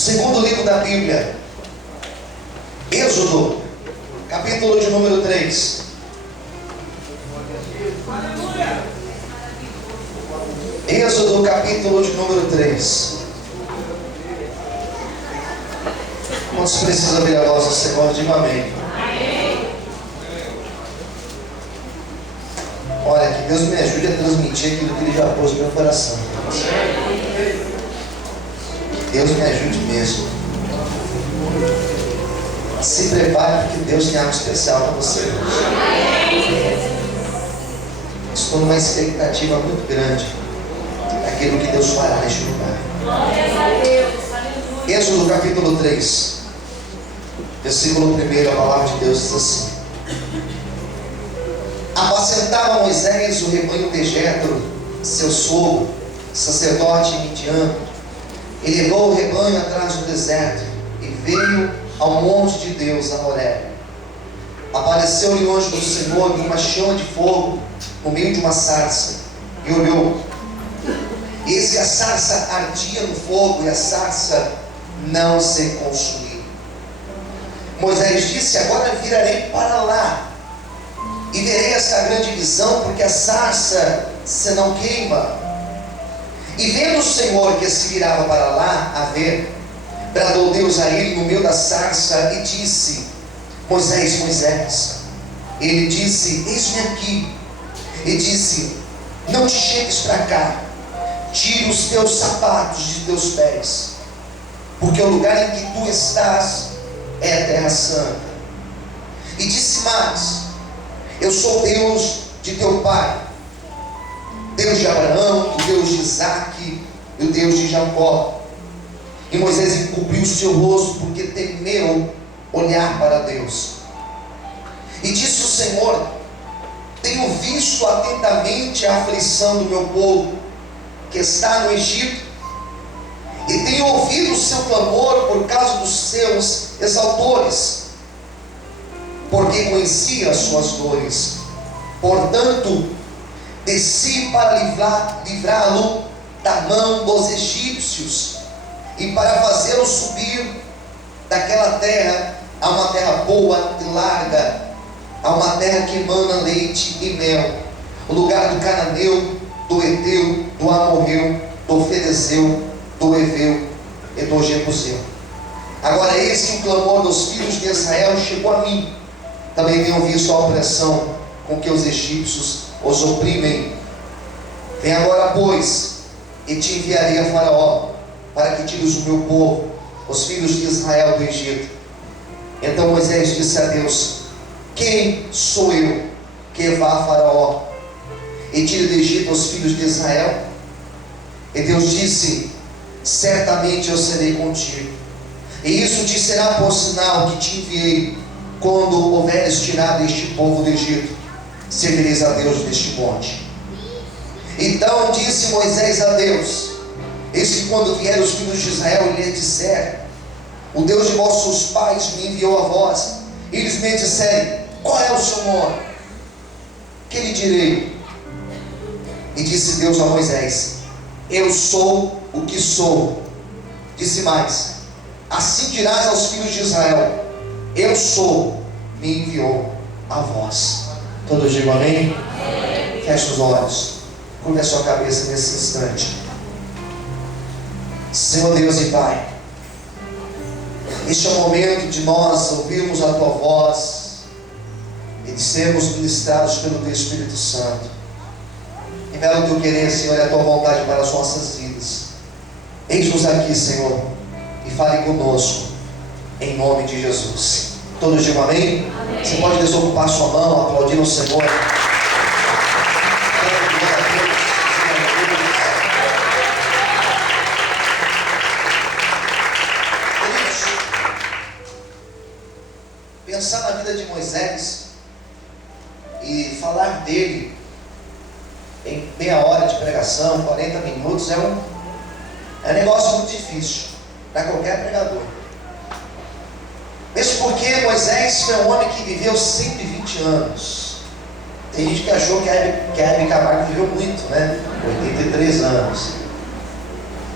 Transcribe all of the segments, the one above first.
segundo livro da Bíblia, Êxodo, capítulo de número 3. Êxodo, capítulo de número 3. Quantos precisam abrir a voz do Senhor? Diga amém. Olha, que Deus me ajude a transmitir aquilo que Ele já pôs no meu coração. Deus me ajude mesmo. Se prepare, porque Deus tem algo especial para você hoje. Estou numa expectativa muito grande daquilo que Deus fará neste lugar. Êxodo capítulo 3, versículo 1, a palavra de Deus diz assim: apacentava Moisés o rebanho de Jetro, seu sogro, sacerdote midiano. Ele levou o rebanho atrás do deserto e veio ao monte de Deus, a Horebe. Apareceu-lhe o anjo do Senhor em uma chama de fogo no meio de uma sarça, e olhou. Eis que a sarça ardia no fogo, e a sarça não se consumia. Moisés disse: agora virarei para lá e verei esta grande visão, porque a sarça se não queima. E vendo o Senhor que se virava para lá a ver, bradou Deus a ele no meio da sarça e disse: Moisés, Moisés. Ele disse: eis-me aqui. E disse: não te chegues para cá, tire os teus sapatos de teus pés, porque o lugar em que tu estás é a terra santa. E disse mais: eu sou Deus de teu pai, Deus de Abraão, o Deus de Isaque e o Deus de Jacó. E Moisés encobriu o seu rosto, porque temeu olhar para Deus. E disse o Senhor: tenho visto atentamente a aflição do meu povo, que está no Egito, e tenho ouvido o seu clamor por causa dos seus exaltores, porque conhecia as suas dores. Portanto, desci para livrá-lo da mão dos egípcios, e para fazê-lo subir daquela terra a uma terra boa e larga, a uma terra que emana leite e mel, o lugar do cananeu, do Eteu, do Amorreu, do Ferezeu, do Eveu e do Jebuseu. Agora eis que o clamor dos filhos de Israel chegou a mim. Também tenho visto a opressão com que os egípcios os oprimem. Vem agora, pois, e te enviarei a Faraó, para que tires o meu povo, os filhos de Israel, do Egito. Então Moisés disse a Deus: quem sou eu que vá a Faraó e tire do Egito os filhos de Israel? E Deus disse: certamente eu serei contigo, e isso te será por sinal que te enviei. Quando houveres tirado este povo do Egito, servireis a Deus neste monte. Então disse Moisés a Deus: eis que quando vierem os filhos de Israel e lhe disserem: o Deus de vossos pais me enviou a vós, e eles me disserem: qual é o seu nome? Que lhe direi? E disse Deus a Moisés: eu sou o que sou. Disse mais: assim dirás aos filhos de Israel: eu sou, me enviou a vós. Todos digam amém? Amém. Feche os olhos, curve a sua cabeça nesse instante. Senhor Deus e Pai, este é o momento de nós ouvirmos a Tua voz e de sermos ministrados pelo Teu Espírito Santo. Revela o Teu querer, Senhor, e a Tua vontade para as nossas vidas. Eis-nos aqui, Senhor, e fale conosco, em nome de Jesus. Todos digam amém? Amém. Você pode desocupar sua mão, aplaudir o Senhor. Pensar na vida de Moisés e falar dele em meia hora de pregação, 40 minutos, é um negócio muito difícil para qualquer pregador. Mesmo porque Moisés foi um homem que viveu 120 anos. Tem gente que achou que a Hebe Camargo viveu muito, né? 83 anos.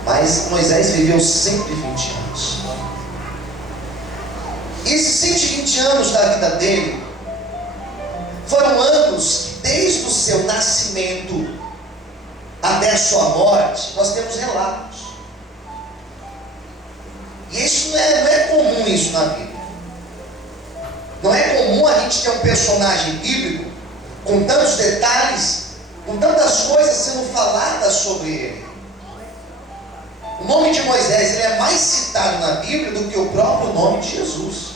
Mas Moisés viveu 120 anos. E esses 120 anos da vida dele foram anos que, desde o seu nascimento até a sua morte, nós temos relatos. E isso não é comum isso na Bíblia. Não é comum a gente ter um personagem bíblico com tantos detalhes, com tantas coisas sendo faladas sobre ele. O nome de Moisés, ele é mais citado na Bíblia do que o próprio nome de Jesus.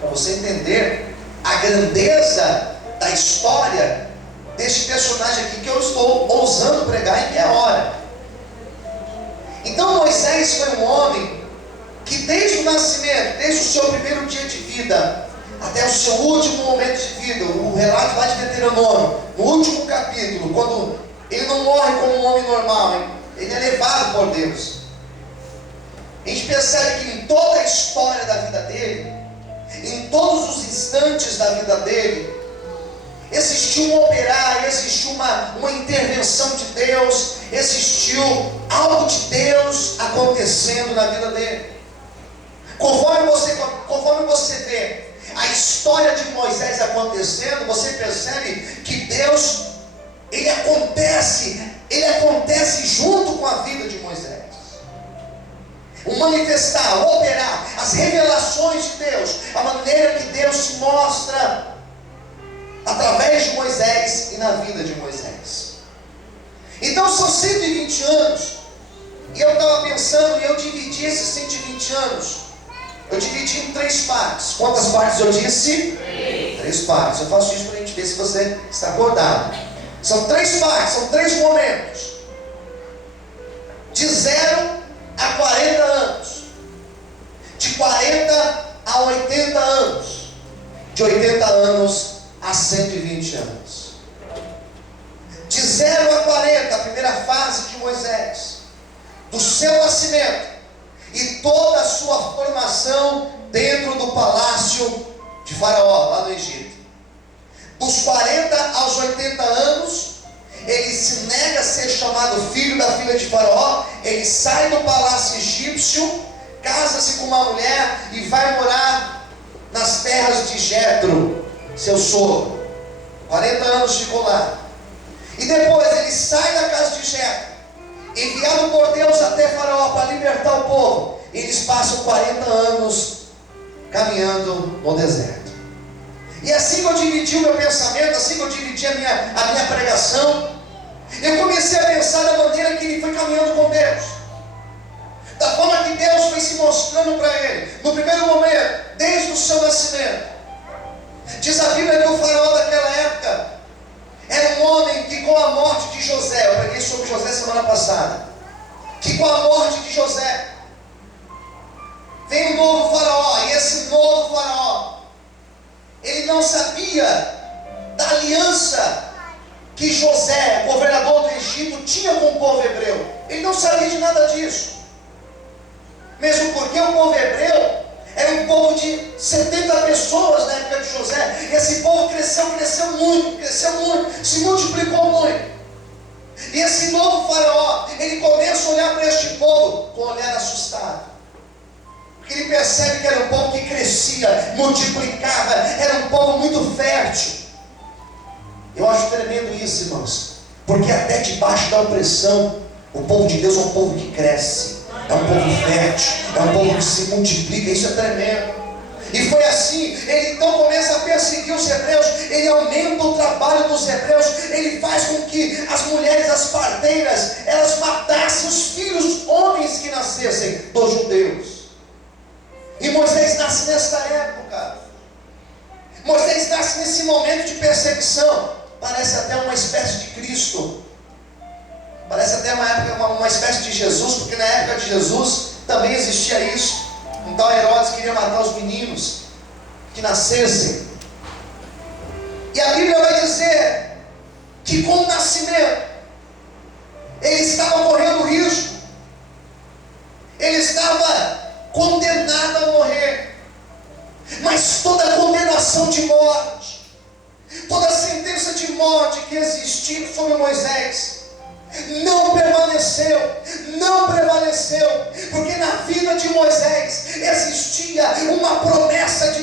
Para você entender a grandeza da história deste personagem aqui que eu estou ousando pregar em meia hora. Então Moisés foi um homem que, desde o nascimento, desde o seu primeiro dia de vida até o seu último momento de vida, o relato lá de Deuteronômio, no último capítulo, quando ele não morre como um homem normal, ele é levado por Deus. A gente percebe que em toda a história da vida dele, em todos os instantes da vida dele, existiu um operar, existiu uma intervenção de Deus, existiu algo de Deus acontecendo na vida dele. Conforme você vê a história de Moisés acontecendo, você percebe que Deus, ele acontece junto com a vida de Moisés. O manifestar, o operar, as revelações de Deus, a maneira que Deus se mostra através de Moisés e na vida de Moisés. Então são 120 anos, e eu estava pensando, e eu dividi esses 120 anos, eu dividi em 3 partes. Quantas partes eu disse? 3 partes. Eu faço isso para a gente ver se você está acordado. São 3 partes, são 3 momentos. De 0 a 40 anos, de 40 a 80 anos, de 80 anos a 120 anos. De 0 a 40, a primeira fase de Moisés, do seu nascimento e toda a sua formação dentro do palácio de Faraó, lá no Egito. Dos 40 aos 80 anos, ele se nega a ser chamado filho da filha de Faraó, ele sai do palácio egípcio, casa-se com uma mulher e vai morar nas terras de Jetro, seu sogro. 40 anos ficou lá. E depois ele sai da casa de Jetro, enviado por Deus até Faraó para libertar o povo. Eles passam 40 anos caminhando no deserto. E assim que eu dividi o meu pensamento, assim que eu dividi a minha pregação, eu comecei a pensar da maneira que ele foi caminhando com Deus, da forma que Deus foi se mostrando para ele. No primeiro momento, desde o seu nascimento, diz a Bíblia que o Faraó daquela época era um homem que, com a morte de José, eu preguei sobre José semana passada, que com a morte de José vem um novo Faraó, e esse novo Faraó, ele não sabia da aliança que José, governador do Egito, tinha com o povo hebreu. Ele não sabia de nada disso. Mesmo porque o povo hebreu era um povo de 70 pessoas na época de José. E esse povo cresceu muito, se multiplicou muito. E esse novo Faraó, ele começa a olhar para este povo com um olhar assustado. Porque ele percebe que era um povo que crescia, multiplicava, era um povo muito fértil. Eu acho tremendo isso, irmãos, porque até debaixo da opressão, o povo de Deus é um povo que cresce, é um povo fértil, é um povo que se multiplica. Isso é tremendo. E foi assim, ele então começa a perseguir os hebreus, ele aumenta o trabalho dos hebreus, ele faz com que as mulheres, as parteiras, elas matassem os filhos homens que nascessem dos judeus. E Moisés nasce nesta época. Moisés nasce nesse momento de perseguição. Parece até uma espécie de Cristo. Parece até uma espécie de Jesus, porque na época de Jesus também existia isso. Então Herodes queria matar os meninos que nascessem. E a Bíblia vai dizer que com o nascimento ele estava correndo risco. Ele estava condenado a morrer. Mas toda a condenação de morte, toda a sentença de morte que existia sobre Moisés, não prevaleceu, porque na vida de Moisés existia uma promessa de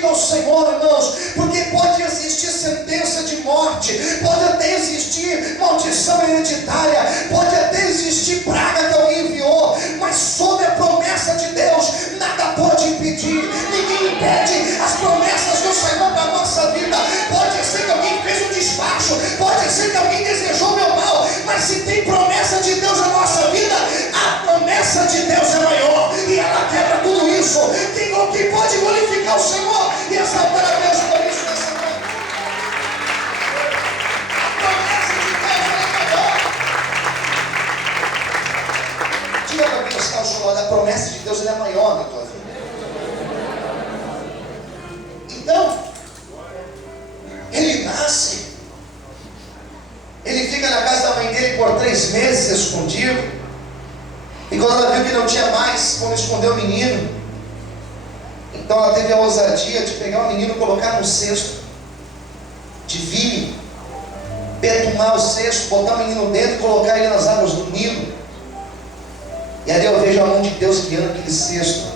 glorifica ao Senhor, irmãos, porque pode existir sentença de morte, pode até existir maldição hereditária, pode até existir praga que alguém enviou, mas sobre a promessa de Deus nada pode impedir. Ninguém impede as promessas do Senhor para a nossa vida. Pode ser que alguém fez um despacho, pode ser que alguém desejou meu mal, mas se tem promessa de Deus na nossa vida, a promessa de Deus é maior e ela quebra tudo isso. Quem pode glorificar o Senhor e exaltar a Deus por isso nessa noite? A promessa de Deus é maior. Diga para quem está ao seu lado, a promessa de Deus é maior na tua vida. Então, ele nasce, ele fica na casa da mãe dele por 3 meses escondido, e quando ela viu que não tinha mais como esconder o menino, então ela teve a ousadia de pegar o menino e colocar num cesto de vinho, betumar o cesto, botar o menino dentro e colocar ele nas águas do Nilo. E ali eu vejo a mão de Deus guiando aquele cesto.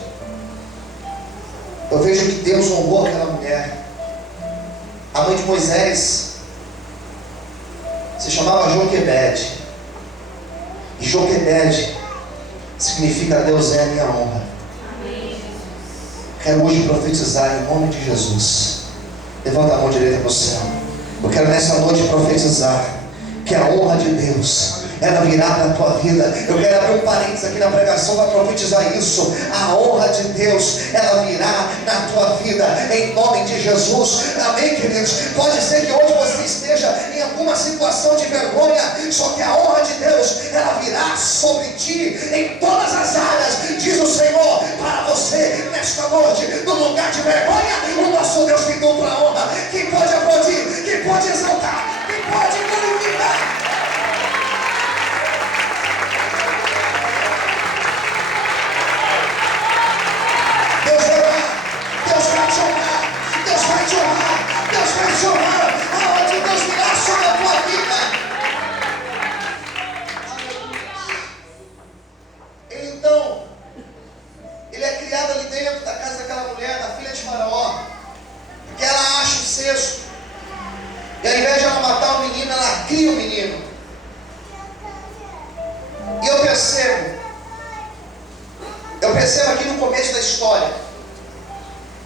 Eu vejo que Deus honrou aquela mulher. A mãe de Moisés se chamava Joquebede. E Joquebede significa Deus é a minha honra. Quero hoje profetizar em nome de Jesus. Levanta a mão direita para o céu. Eu quero nessa noite profetizar que a honra de Deus, ela virá para a tua vida. Eu quero abrir um parênteses aqui na pregação para profetizar isso. A honra de Deus, ela virá na tua vida, em nome de Jesus. Amém, queridos? Pode ser que hoje você esteja em alguma situação de vergonha, só que a honra de Deus, ela virá sobre ti em todas as áreas, diz o Senhor para você nesta noite. No lugar de vergonha, o nosso Deus ficou para a honra. Quem pode aplaudir? Quem pode exaltar? Quem pode glorificar? Deus vai te honrar, Deus vai te honrar, Deus vai te honrar. A honra de Deus virá sobre a tua vida. Então, ele é criado ali dentro da casa daquela mulher, da filha de Faraó, porque ela acha o cesto, e ao invés de ela matar o menino, ela cria o menino. E eu percebo aqui no começo da história,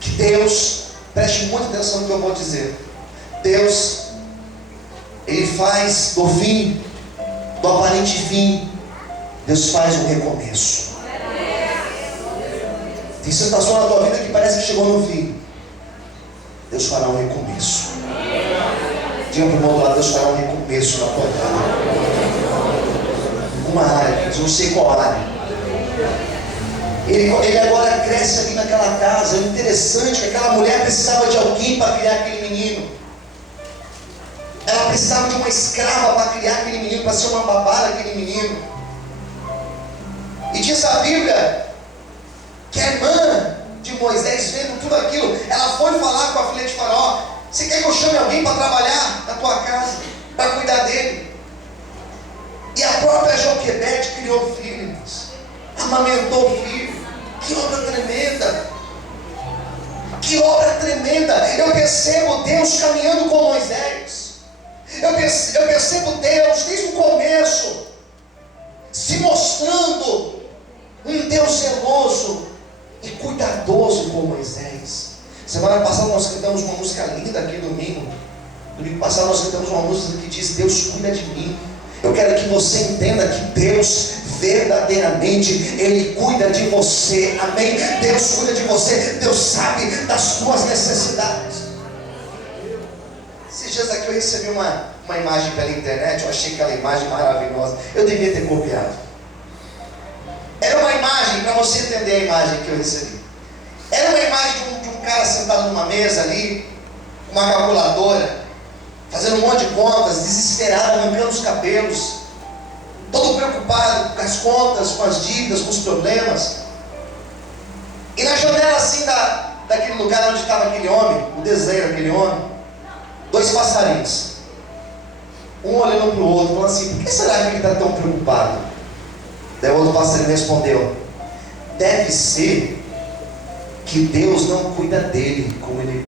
que Deus, preste muita atenção no que eu vou dizer. Deus, Ele faz do fim, do aparente fim, Deus faz um recomeço. Tem situação na tua vida que parece que chegou no fim. Deus fará um recomeço. Diga para o irmão do lado, Deus fará um recomeço na tua vida. Uma área, eu não sei qual área. Ele agora cresce ali naquela casa. É interessante que aquela mulher precisava de alguém para criar aquele menino. Ela precisava de uma escrava para criar aquele menino, para ser uma babá daquele menino. E diz a Bíblia que a irmã de Moisés, vendo tudo aquilo, ela foi falar com a filha de Faraó: você quer que eu chame alguém para trabalhar na tua casa, para cuidar dele? E a própria Joquebede criou filhos, amamentou o filho. Que obra tremenda! Que obra tremenda! Eu percebo Deus caminhando com Moisés. Eu percebo Deus desde o começo se mostrando um Deus zeloso e cuidadoso com Moisés. Semana passada nós cantamos uma música linda aqui domingo. Domingo passado nós cantamos uma música que diz: Deus cuida de mim. Eu quero que você entenda que Deus verdadeiramente, Ele cuida de você. Amém? Deus cuida de você. Deus sabe das tuas necessidades. Esses dias aqui eu recebi uma imagem pela internet. Eu achei aquela imagem maravilhosa. Eu devia ter copiado. Era uma imagem, para você entender a imagem que eu recebi, era uma imagem de um cara sentado numa mesa ali, uma calculadora, fazendo um monte de contas, desesperado, arrancando os cabelos, todo preocupado com as contas, com as dívidas, com os problemas. E na janela assim daquele lugar onde estava aquele homem, o desenho daquele homem, 2 passarinhos, um olhando para o outro, falando assim: por que será que ele está tão preocupado? Daí o outro passarinho respondeu: deve ser que Deus não cuida dele como ele